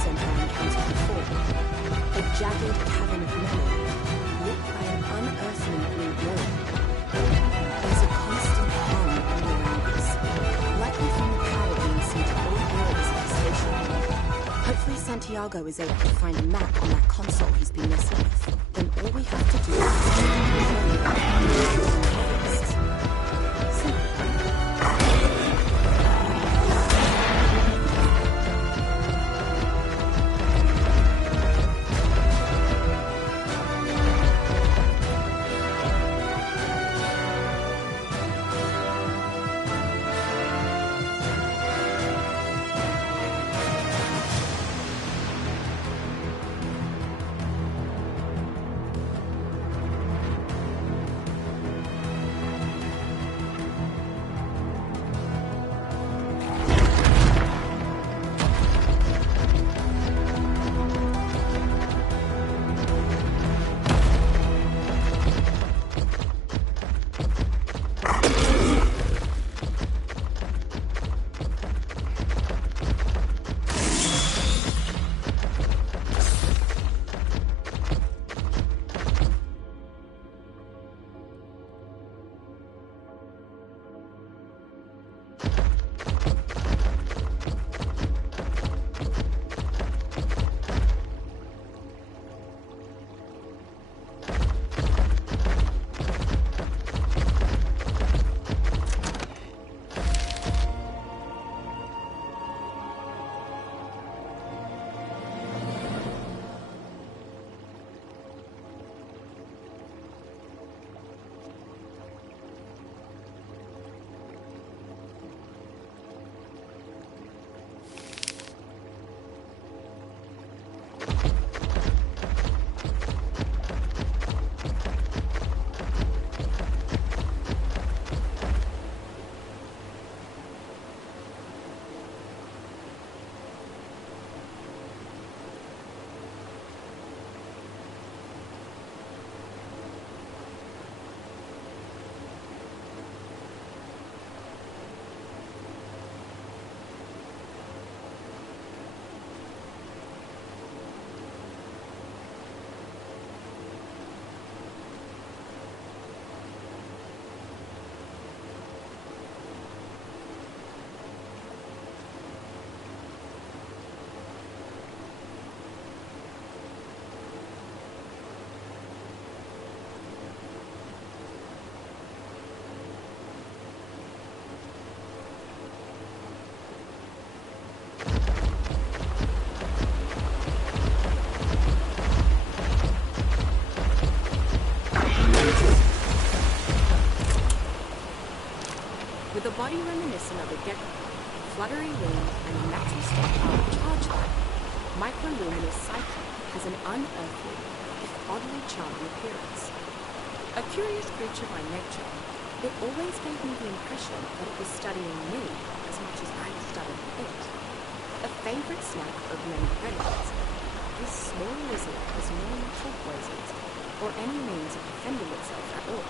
center I encountered before. A jagged cavern of metal, lit by an unearthly blue glow. There's a constant hum all around us, likely from the power being sent to all areas of the station. Hopefully Santiago is able to find a map on that console he's been messing with. Then all we have to do is with a body reminiscent of a gecko, fluttery wings, and a natural stockpile of charge light, microluminous Psyche has an unearthly, if oddly charming appearance. A curious creature by nature, it always gave me the impression that it was studying me as much as I was studying it. A favorite snack of many predators, this small lizard has no natural poisons or any means of defending itself at all,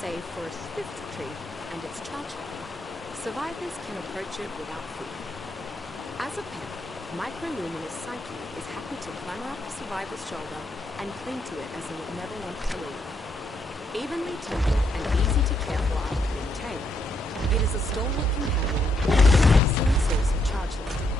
save for a swift retreat and its charger. Survivors can approach it without fear. As a pet, microluminous Psyche is happy to clamber up a survivor's shoulder and cling to it as it would never want to leave. Evenly tempered and easy to care for after being tamed, it is a stalwart companion and an excellent source of charge light.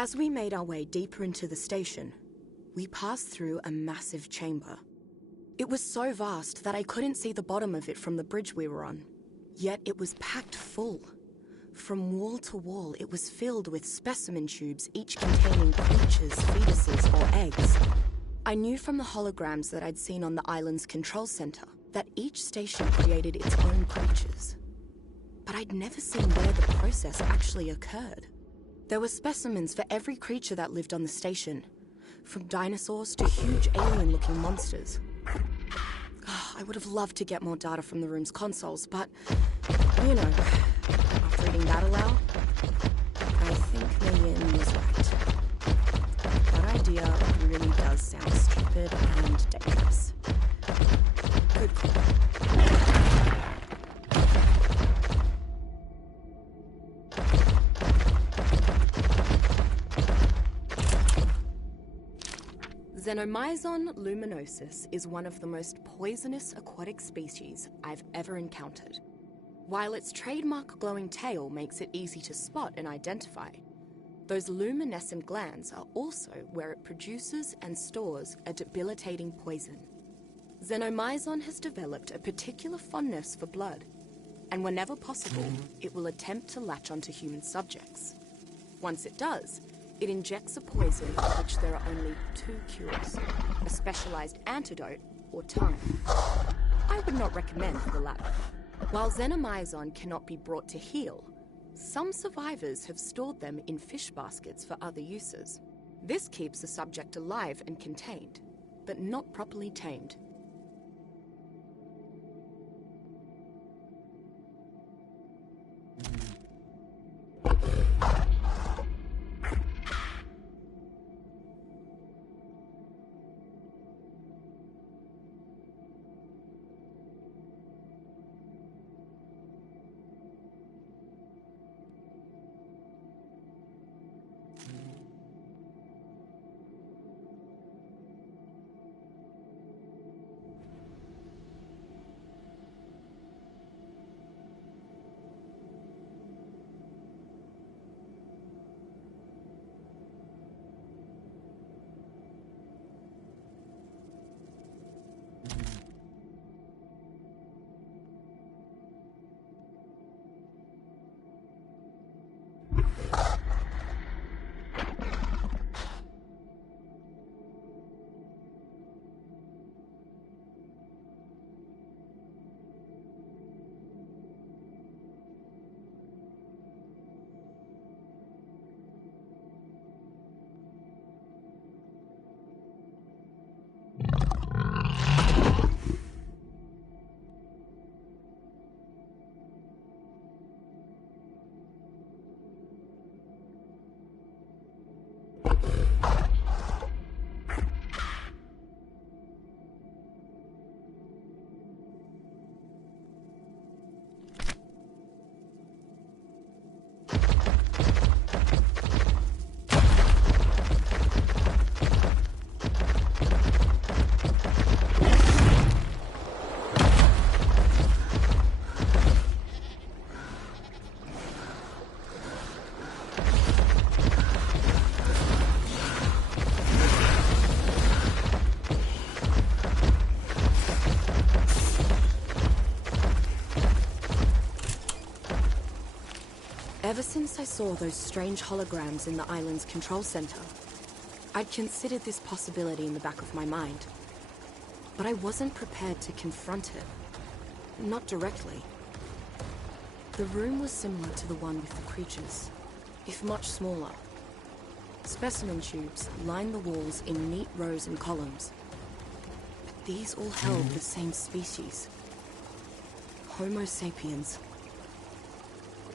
As we made our way deeper into the station, we passed through a massive chamber. It was so vast that I couldn't see the bottom of it from the bridge we were on. Yet it was packed full. From wall to wall, it was filled with specimen tubes, each containing creatures, fetuses, or eggs. I knew from the holograms that I'd seen on the island's control center that each station created its own creatures. But I'd never seen where the process actually occurred. There were specimens for every creature that lived on the station, from dinosaurs to huge alien-looking monsters. I would have loved to get more data from the room's consoles, but, you know, after reading that aloud, I think Mayin was right. That idea really does sound stupid and dangerous. Good call. Xenomyzon luminosus is one of the most poisonous aquatic species I've ever encountered. While its trademark glowing tail makes it easy to spot and identify, those luminescent glands are also where it produces and stores a debilitating poison. Xenomyzon has developed a particular fondness for blood, and whenever possible, it will attempt to latch onto human subjects. Once it does, it injects a poison for which there are only 2 cures, a specialized antidote or time. I would not recommend the latter. While Xenomyzon cannot be brought to heal, some survivors have stored them in fish baskets for other uses. This keeps the subject alive and contained, but not properly tamed. Ever since I saw those strange holograms in the island's control center, I'd considered this possibility in the back of my mind. But I wasn't prepared to confront it. Not directly. The room was similar to the one with the creatures, if much smaller. Specimen tubes lined the walls in neat rows and columns. But these all held the same species. Homo sapiens.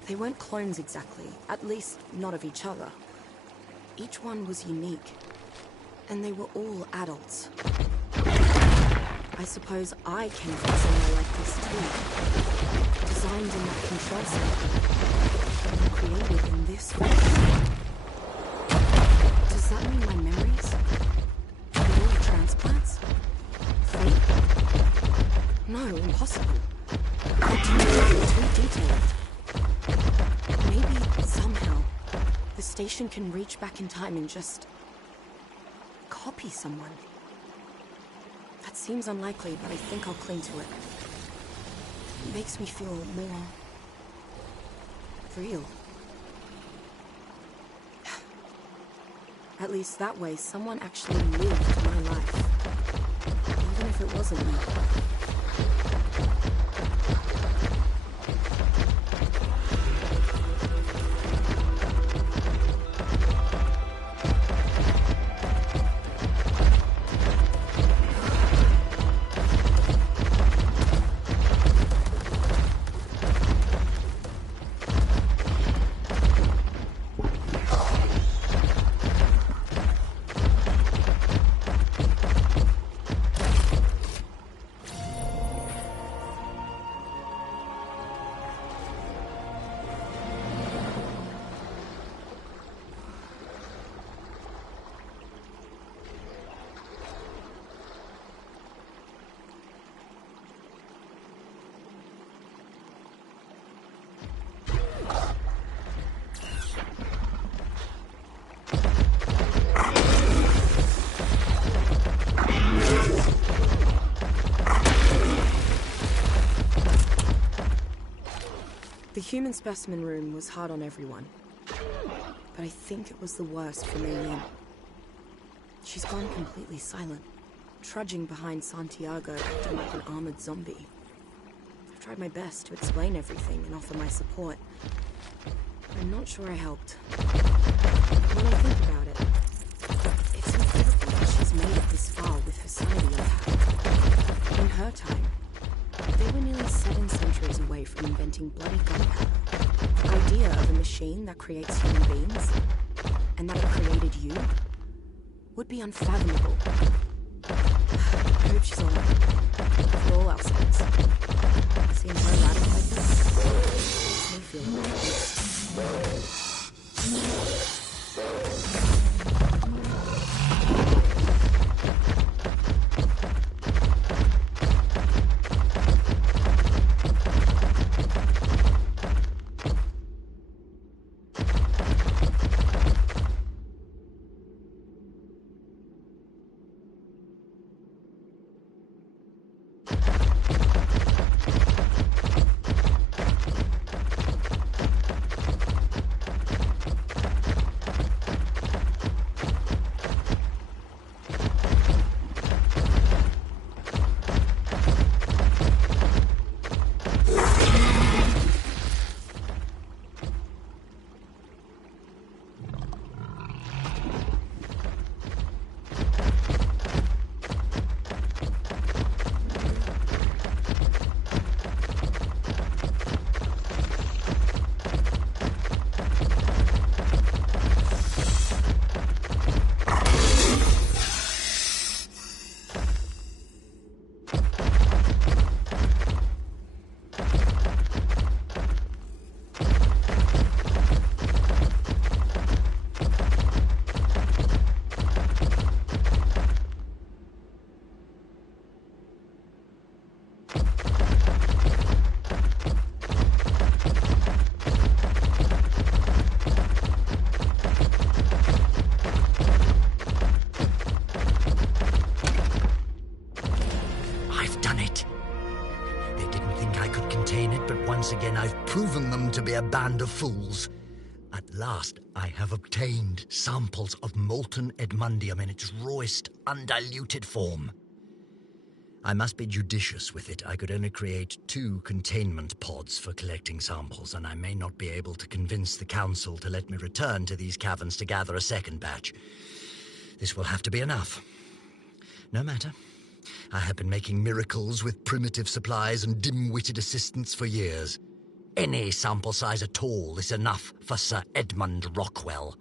They weren't clones exactly, at least not of each other. Each one was unique, and they were all adults. I suppose I came from somewhere like this too. Designed in that control center, and created in this form. Does that mean my memories? Are they all transplants? Fake? No, impossible. Too detailed. Maybe, somehow, the station can reach back in time and just copy someone. That seems unlikely, but I think I'll cling to it. It makes me feel more real. At least that way, someone actually lived my life, even if it wasn't me. The human specimen room was hard on everyone, but I think it was the worst for Maylene. She's gone completely silent, trudging behind Santiago, acting like an armored zombie. I've tried my best to explain everything and offer my support. I'm not sure I helped. When I think about it, it's incredible that she's made it this far with her sanity intact. In her time, they were nearly 7 centuries away from inventing bloody gunpowder. The idea of a machine that creates human beings, and that it created you, would be unfathomable. I hope she's alright. For all our sakes. Seeing her rattled like this makes me feel a bit peace. Again, I've proven them to be a band of fools. At last, I have obtained samples of molten Edmundium in its rawest, undiluted form. I must be judicious with it. I could only create 2 containment pods for collecting samples, and I may not be able to convince the Council to let me return to these caverns to gather a second batch. This will have to be enough. No matter. I have been making miracles with primitive supplies and dim-witted assistants for years. Any sample size at all is enough for Sir Edmund Rockwell.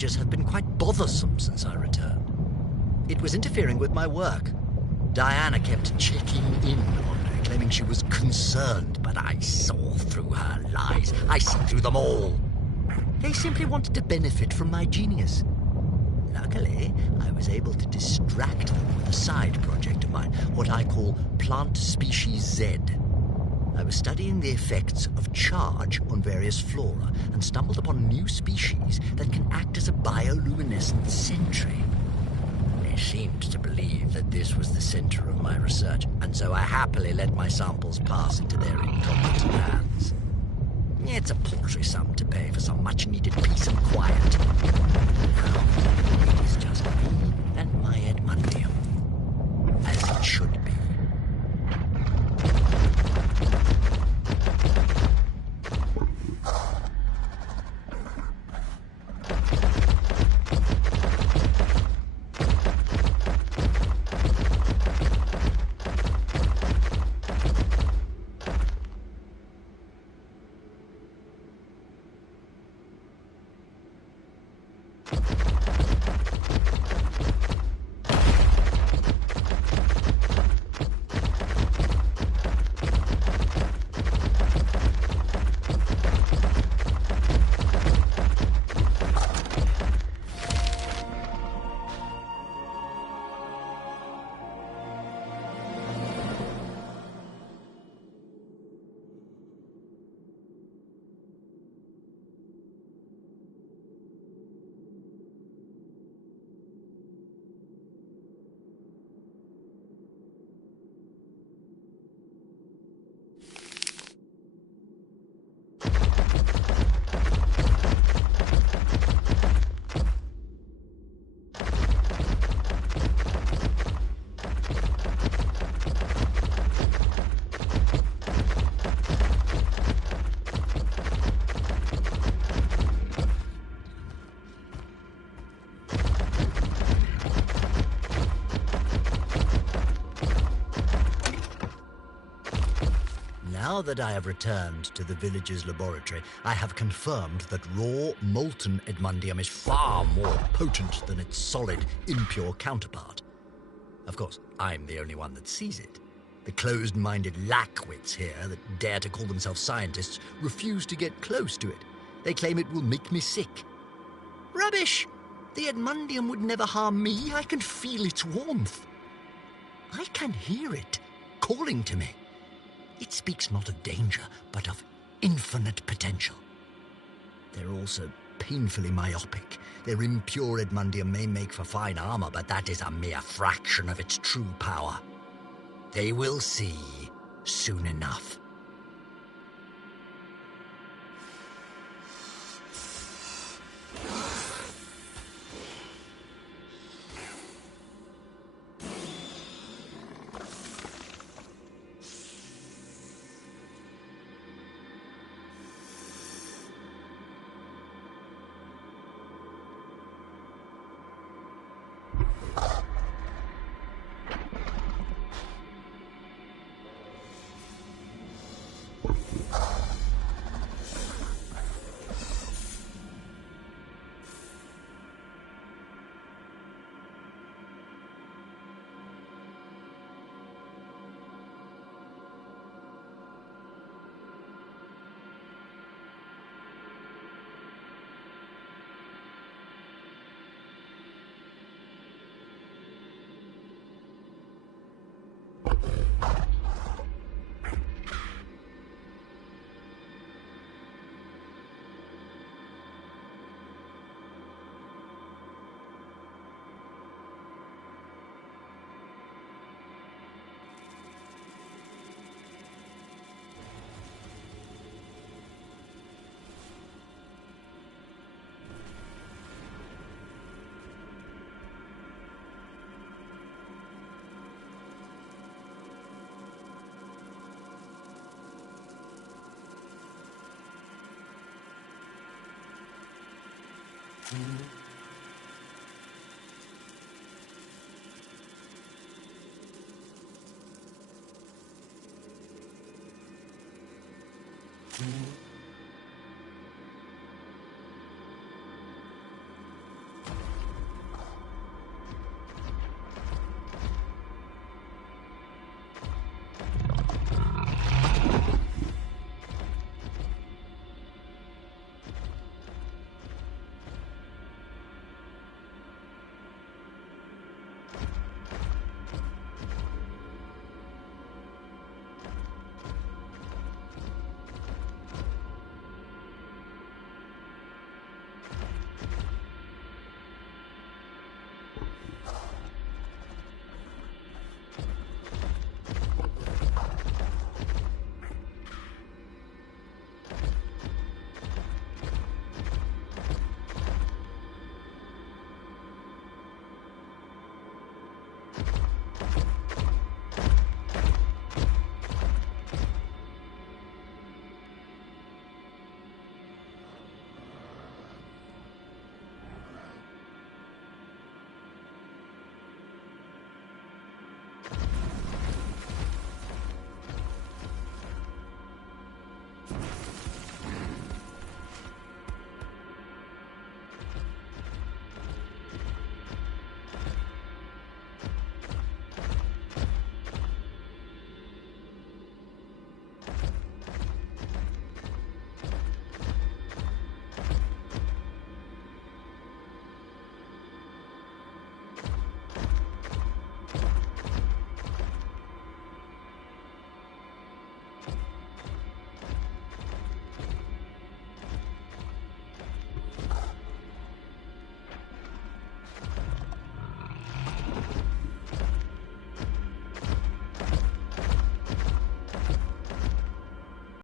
villagers have been quite bothersome since I returned. It was interfering with my work. Diana kept checking in on me, claiming she was concerned, but I saw through her lies. I see through them all. They simply wanted to benefit from my genius. Luckily, I was able to distract them with a side project of mine, what I call Plant Species Z. I was studying the effects of charge on various flora and stumbled upon new species that can act as a bioluminescent sentry. They seemed to believe that this was the center of my research, and so I happily let my samples pass into their incompetent hands. It's a paltry sum to pay for some much-needed peace and quiet. Now, it is just me and my Edmundium, as it should be. Now that I have returned to the village's laboratory, I have confirmed that raw, molten Edmundium is far more potent than its solid, impure counterpart. Of course, I'm the only one that sees it. The closed-minded lackwits here that dare to call themselves scientists refuse to get close to it. They claim it will make me sick. Rubbish! The Edmundium would never harm me. I can feel its warmth. I can hear it calling to me. It speaks not of danger, but of infinite potential. They're also painfully myopic. Their impure Edmundium may make for fine armor, but that is a mere fraction of its true power. They will see soon enough. Mm-hmm.